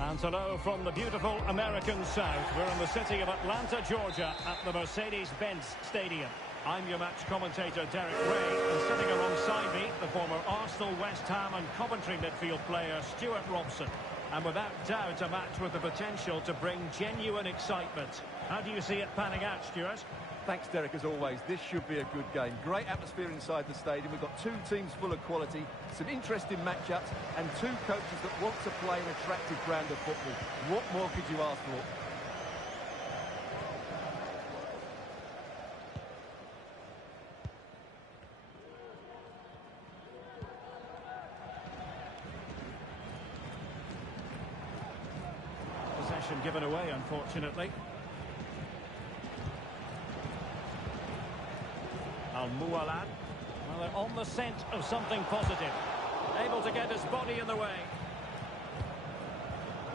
And hello from the beautiful American South. We're in the city of Atlanta, Georgia, at the Mercedes-Benz Stadium. I'm your match commentator, Derek Ray, and sitting alongside me, the former Arsenal, West Ham and Coventry midfield player, Stuart Robson. And without doubt, a match with the potential to bring genuine excitement. How do you see it panning out, Stuart? Thanks, Derek, as always. This should be a good game. Great atmosphere inside the stadium. We've got two teams full of quality, some interesting matchups, and two coaches that want to play an attractive brand of football. What more could you ask for? Possession given away, unfortunately. Al-Mualad. Well, they're on the scent of something positive. Able to get his body in the way.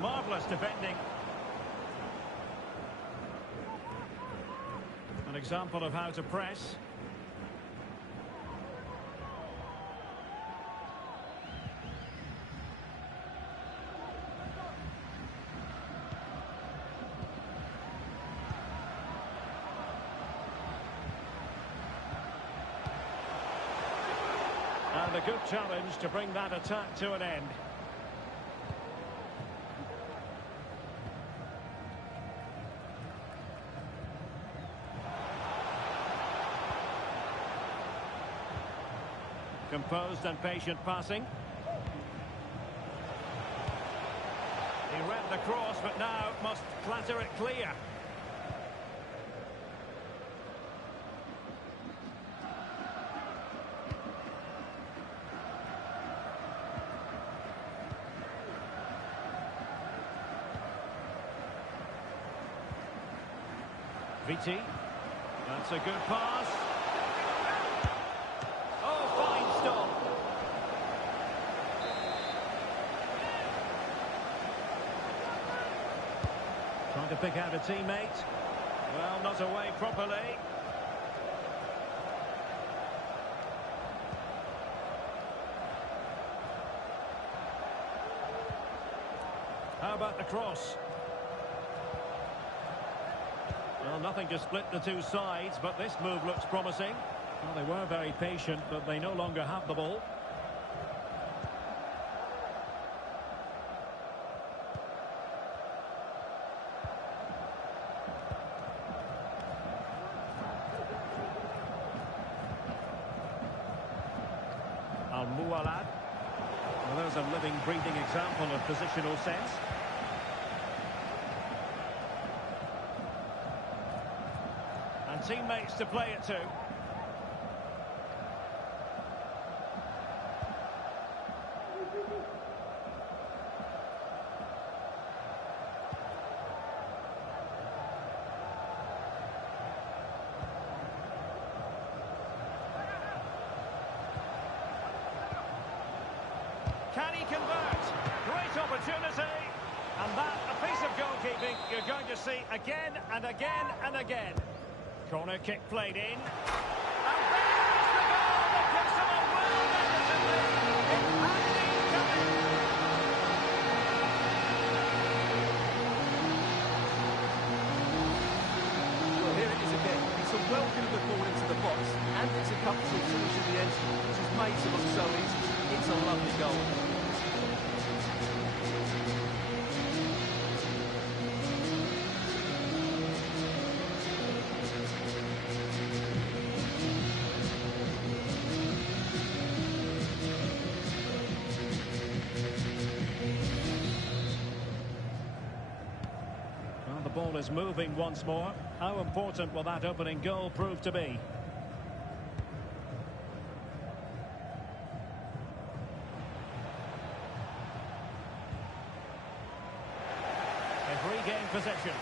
Marvellous defending. An example of how to press. And a good challenge to bring that attack to an end. Composed and patient passing. He read the cross, but now must clatter it clear. Viti. That's a good pass. Oh, fine stop. Trying to pick out a teammate. Well, not away properly. How about the cross? Well, nothing to split the two sides, but this move looks promising. Well, they were very patient, but they no longer have the ball. Al-Mualad. Well, there's a living, breathing example of positional sense. And teammates to play it to. Can he convert? Great opportunity. And that, a piece of goalkeeping you're going to see again and again and again. Corner kick played in. And there's the goal that gives them a well-merited lead. It had been coming. Well, here it is again. It's a well-delivered ball into the box, and it's a comfortable finish at the end, which has made it look so easy. It's a lovely goal. Well, the ball is moving once more. How important will that opening goal prove to be? They've regained possession.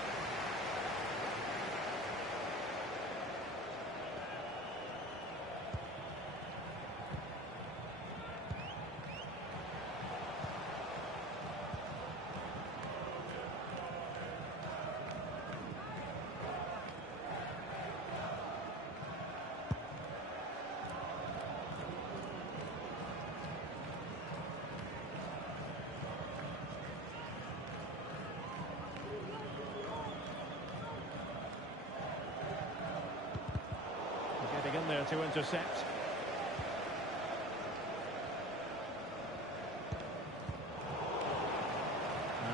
there to intercept.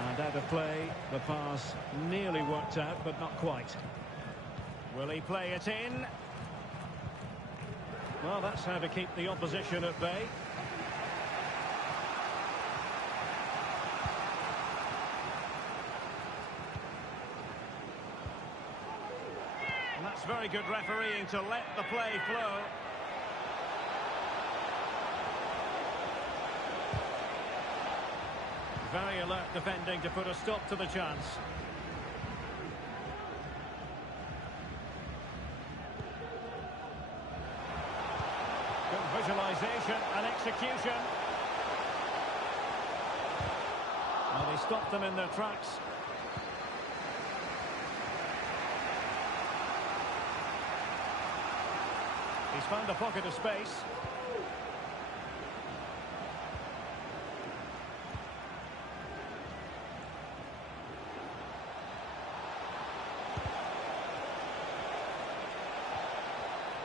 And out of play, the pass nearly worked out, but not quite. Will he play it in? Well, that's how to keep the opposition at bay. And that's very good refereeing to let the play flow. Very alert defending to put a stop to the chance. Good visualisation and execution. Well, he stopped them in their tracks. He's found a pocket of space.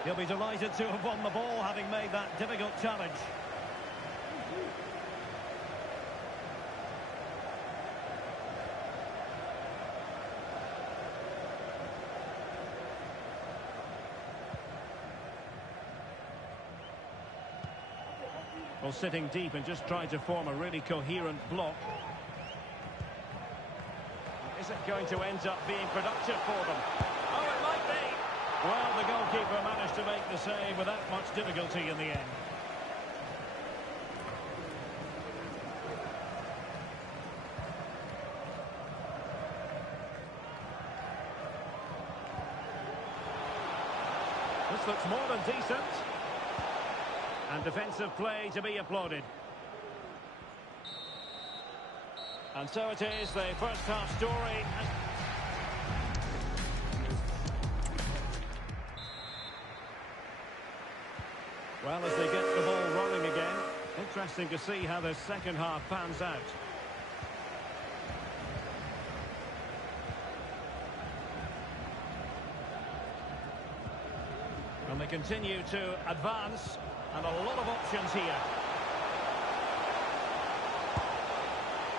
He'll be delighted to have won the ball, having made that difficult challenge. Well, sitting deep and just trying to form a really coherent block. Is it going to end up being productive for them? Oh, it might be. Well, the goalkeeper managed to make the save without much difficulty in the end. This looks more than decent. And defensive play to be applauded. And so it is, the first half story. Well, as they get the ball rolling again, interesting to see how the second half pans out. And they continue to advance, and a lot of options here.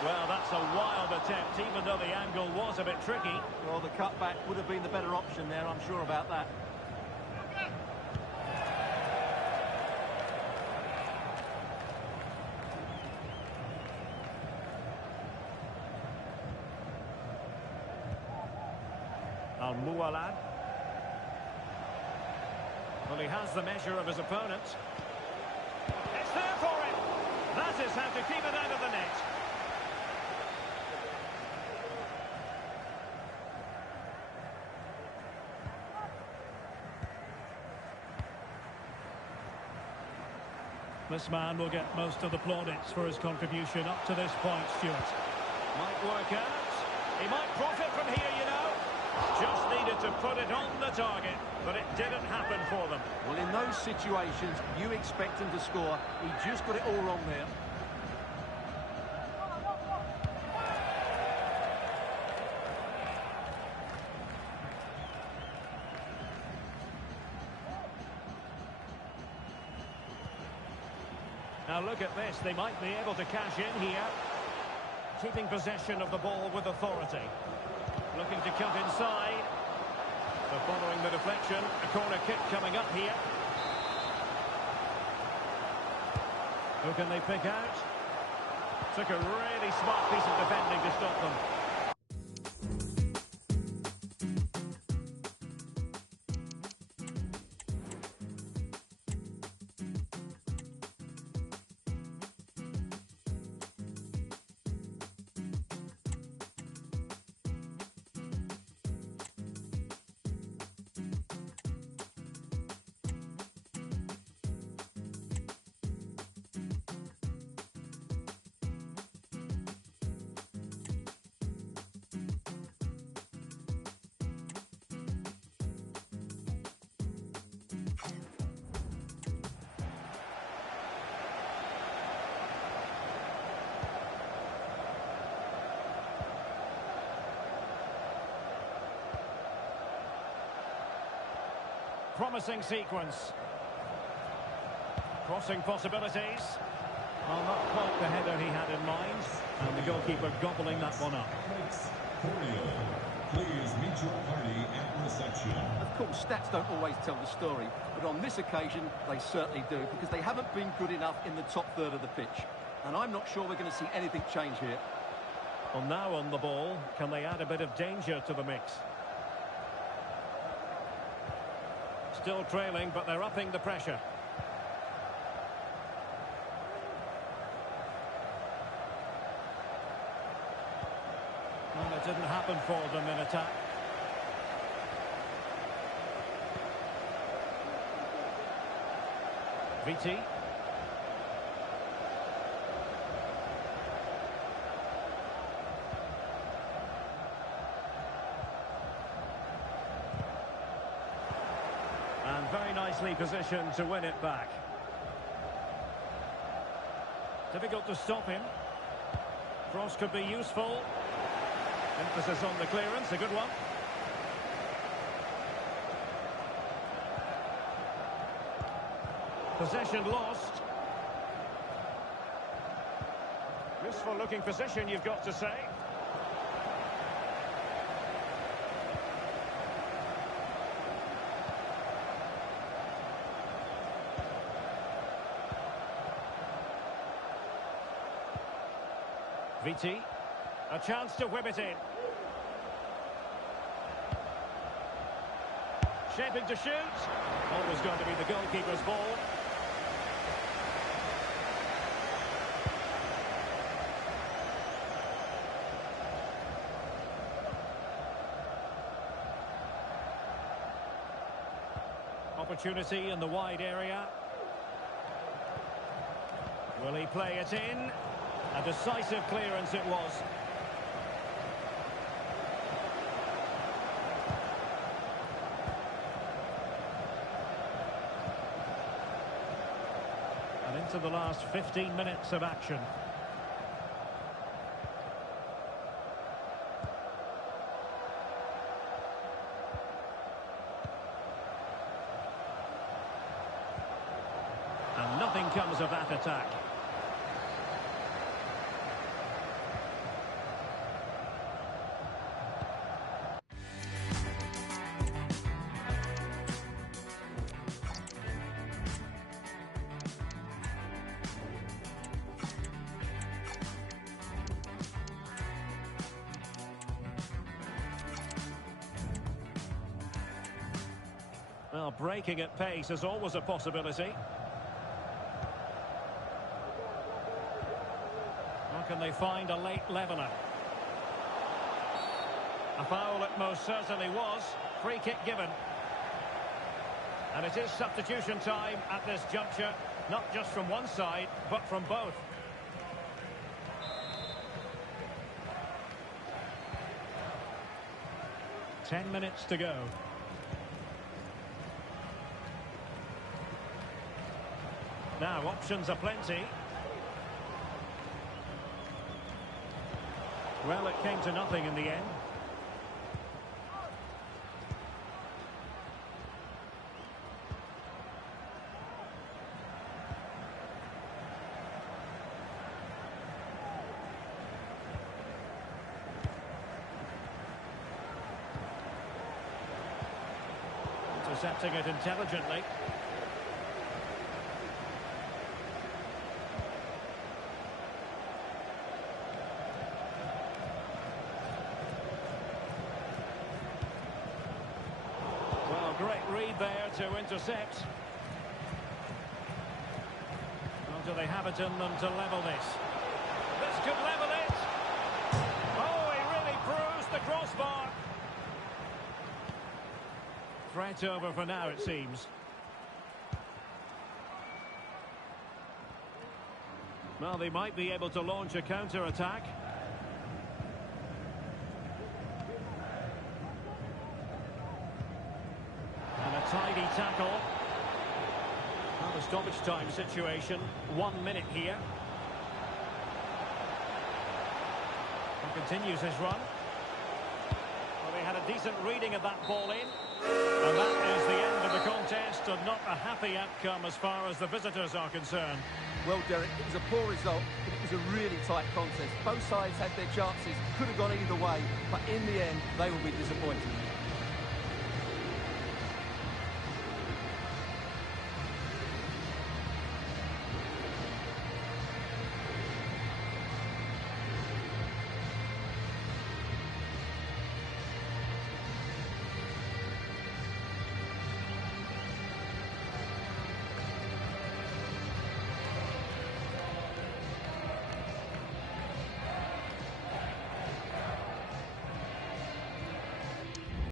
Well, that's a wild attempt, even though the angle was a bit tricky. Well, the cutback would have been the better option there, I'm sure about that. Al-Mualad. Well, he has the measure of his opponent. It's there for him. That is how to keep it out of the net. This man will get most of the plaudits for his contribution up to this point, Stuart. Might work out. He might profit from here, you know. Just needed to put it on the target, but it didn't happen for them. Well, in those situations, you expect him to score. He just got it all wrong there. Now look at this, they might be able to cash in here. Keeping possession of the ball with authority. Looking to cut inside. But following the deflection, a corner kick coming up here. Who can they pick out? Took a really smart piece of defending to stop them. Promising sequence. Crossing possibilities. Well, not quite the header he had in mind. And the goalkeeper gobbling that one up. Please meet your party at reception. Of course, stats don't always tell the story, but on this occasion, they certainly do, because they haven't been good enough in the top third of the pitch. And I'm not sure we're going to see anything change here. Well, now on the ball, can they add a bit of danger to the mix? Still trailing, but they're upping the pressure. Well, it didn't happen for them in attack. Viti. And very nicely positioned to win it back. Difficult to stop him. Cross could be useful. Emphasis on the clearance, a good one. Possession lost. Useful looking position, you've got to say. Viti, a chance to whip it in. Shaping to shoot. Always going to be the goalkeeper's ball. Opportunity in the wide area. Will he play it in? A decisive clearance it was. And into the last 15 minutes of action. And nothing comes of that attack. Well, breaking at pace is always a possibility. How can they find a late leveller? A foul it most certainly was. Free kick given. And it is substitution time at this juncture. Not just from one side, but from both. Ten minutes to go. Now, options are plenty. Well, it came to nothing in the end. Intercepting it intelligently. Great read there to intercept. Well, do they have it in them to level this? This could level it. Oh, he really bruised the crossbar. Threat over for now, it seems. Well, they might be able to launch a counter-attack. Tidy tackle. Well, the stoppage time situation. 1 minute here. He continues his run. Well, they had a decent reading of that ball in. And that is the end of the contest, and not a happy outcome as far as the visitors are concerned. Well, Derek, it was a poor result, but it was a really tight contest. Both sides had their chances, could have gone either way, but in the end, they will be disappointed.